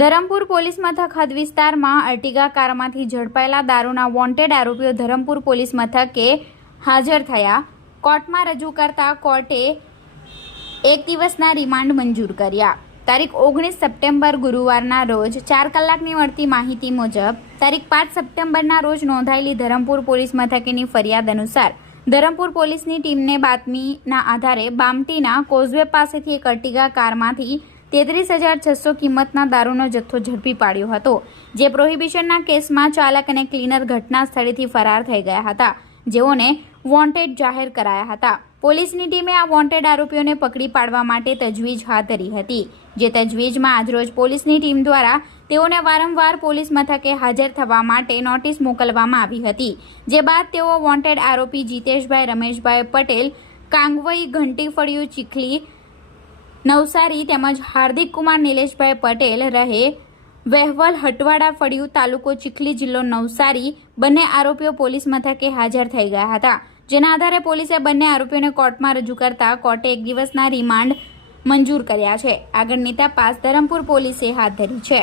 Dharampur police મથક હદ વિસ્તારમાં અર્ટિગા કારમાંથી ઝડપાયેલા દારૂના વોન્ટેડ આરોપીઓ ધરમપુર પોલીસ મથકે હાજર થયા. કોર્ટમાં રજૂ કરતા કોર્ટે એક દિવસના રિમાન્ડ મંજૂર કર્યા. તારીખ ઓગણીસ સપ્ટેમ્બર ગુરુવારના રોજ ચાર કલાકની મળતી માહિતી મુજબ તારીખ પાંચ સપ્ટેમ્બરના રોજ નોંધાયેલી ધરમપુર પોલીસ મથકેની ફરિયાદ અનુસાર ધરમપુર પોલીસની ટીમને બાતમીના આધારે બામટીના કોઝવે પાસેથી એક અર્ટિગા કારમાંથી તેત્રીસ હજાર છસો કિંમતના દારૂનો જથ્થો ઝડપી પાડ્યો હતો, જે પ્રોહિબિશનના કેસમાં ચાલક અને ક્લીનર ઘટના સ્થળેથી ફરાર થઈ ગયા હતા. જેઓને વોન્ટેડ જાહેર કરાયા હતા. પોલીસની ટીમે આ વોન્ટેડ આરોપીઓને પકડી પાડવા માટે તજવીજ હાથ ધરી હતી, જે તજવીજમાં આજરોજ પોલીસની ટીમ દ્વારા તેઓને વારંવાર પોલીસ મથકે હાજર થવા માટે નોટિસ મોકલવામાં આવી હતી. જે બાદ તેઓ વોન્ટેડ આરોપી જીતેશભાઈ રમેશભાઈ પટેલ, કાંગવઈ ઘંટી ફળિયું ચીખલી નવસારી તેમજ હાર્દિક કુમાર નિલેશભાઈ પટેલ રહે. વહેવલ હટવાડા ફળિયું તાલુકો ચીખલી જિલ્લો નવસારી. બંને આરોપીઓ પોલીસ મથકે હાજર થઈ ગયા હતા. જેના આધારે પોલીસે બંને આરોપીઓને કોર્ટમાં રજૂ કરતા કોર્ટે એક દિવસના રિમાન્ડ મંજૂર કર્યા છે. આગળની તપાસ ધરમપુર પોલીસે હાથ ધરી છે.